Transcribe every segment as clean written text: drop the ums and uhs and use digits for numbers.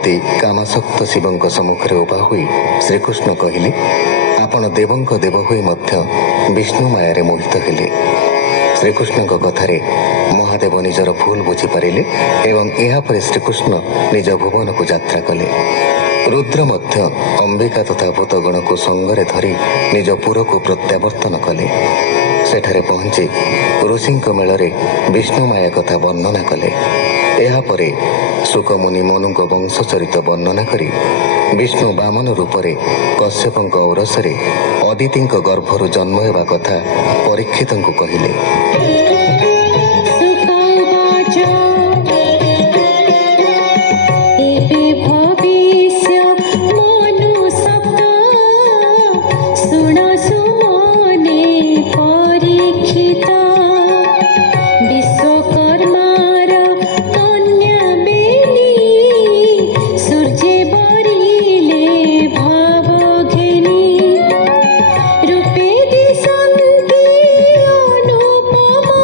प्रजापति कामासक्त शिवଙ୍କ सम्मुखରେ उभा होई श्रीकृष्ण कहले, आपण देवଙ୍କ देव होई मध्य विष्णु मायारे मोहित हेले। श्रीकृष्णଙ୍କ कथारे महादेव निजर भूल बुझी पारिले एवं एहा परे श्रीकृष्ण निज भुवन को यात्रा कले। रुद्र मध्य अंबिका तथा भूतगण को संगरे धरी निज पुर को प्रत्यावर्तन कले। सेठारे पहुंची ऋषिंक मेलरे विष्णु माया कथा वर्णना कले। एहा परे सुकमुनि मनुଙ୍କ वंश चरित वर्णना करी विष्णु बामन रूपरे कश्यपଙ୍କ औरसरे अदितिଙ୍କ गर्भरु जन्म हेबा कथा परीक्षितଙ୍କୁ कहिले। रूपे दिशन्ति अनुपमा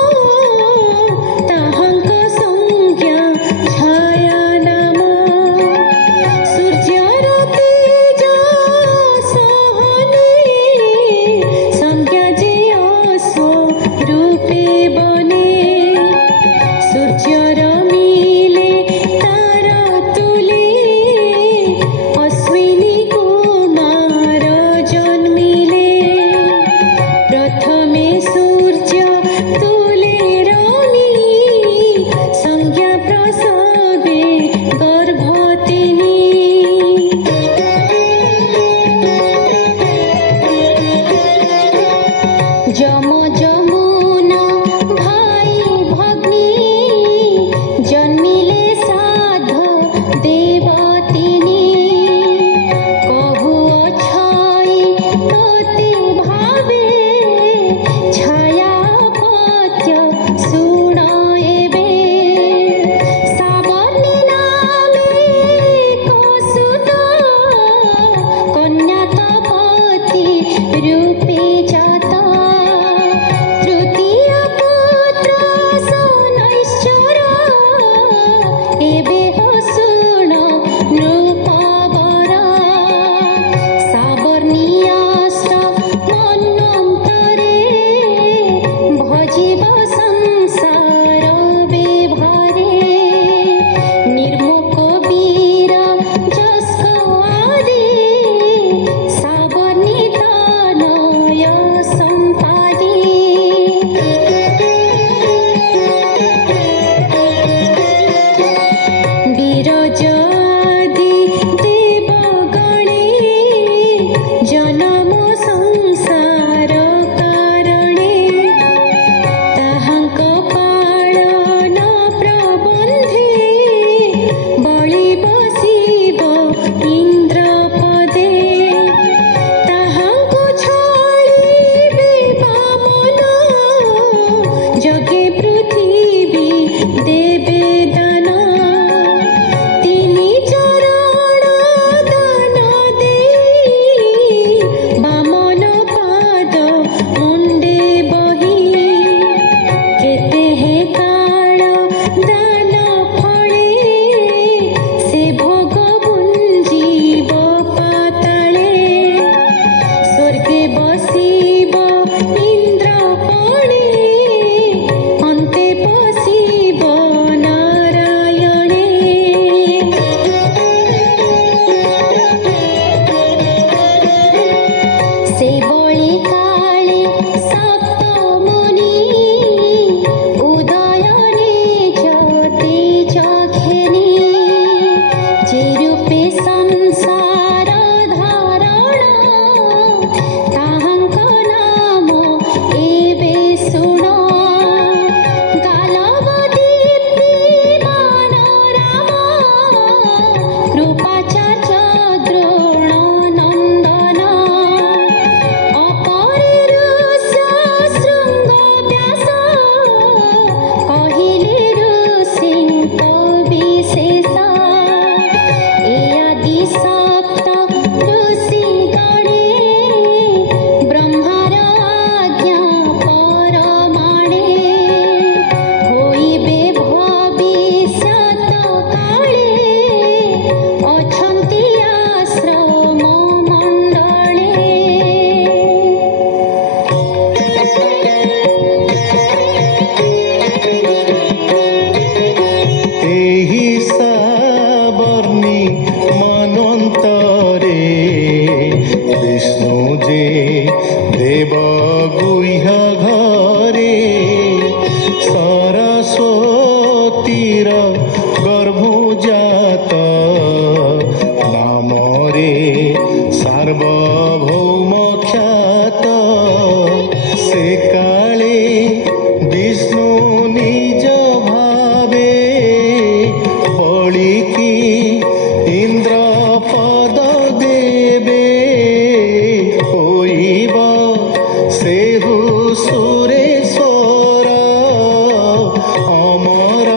अमर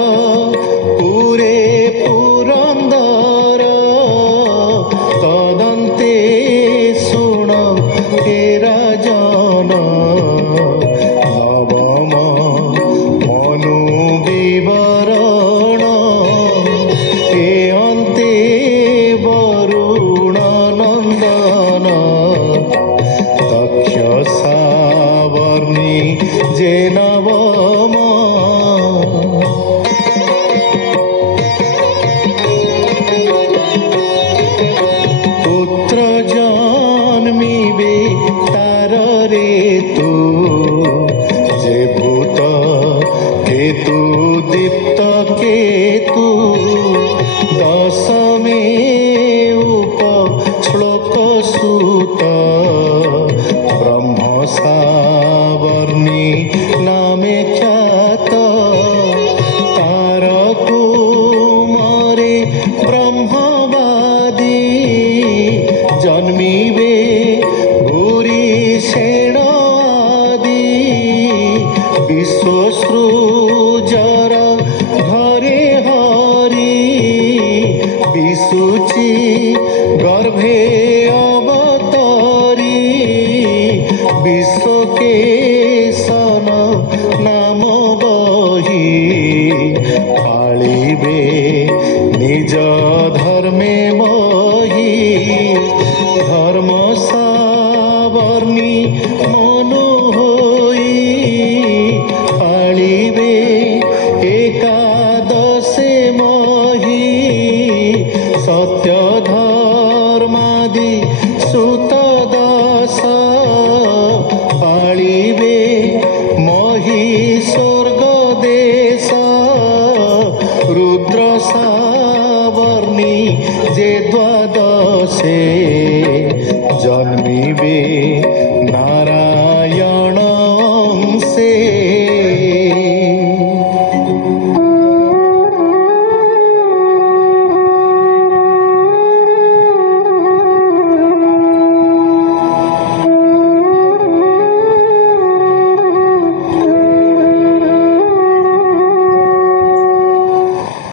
पुरे पुरंदर तदन्ते शुण हे राजन नवम मनु विवरण हे अन्ते वरुण नंदन दक्ष सावर्णी जे नवम पुत्र जन्मिबे तार रे तू जे भूत केतु दीप्त केतु दशमे उप श्लोक सूत ब्रह्म सावर्णी नामे ख्यात तार कुमारे ब्रह्मवादी जन्मिबे भूरि सेण आदि विश्वसृजर घरे हरि विसुचि गर्भे अवतरी विश्वकेशन नाम बही पालिबे निज धर्मे मही धर्म सावर्णी मनु होई पालिबे एकादशे मही सत्य धर्मादि सुत दश पालिबे मही स्वर्ग देश रुद्र सावर्णी जे द्वादशे जन्मिबे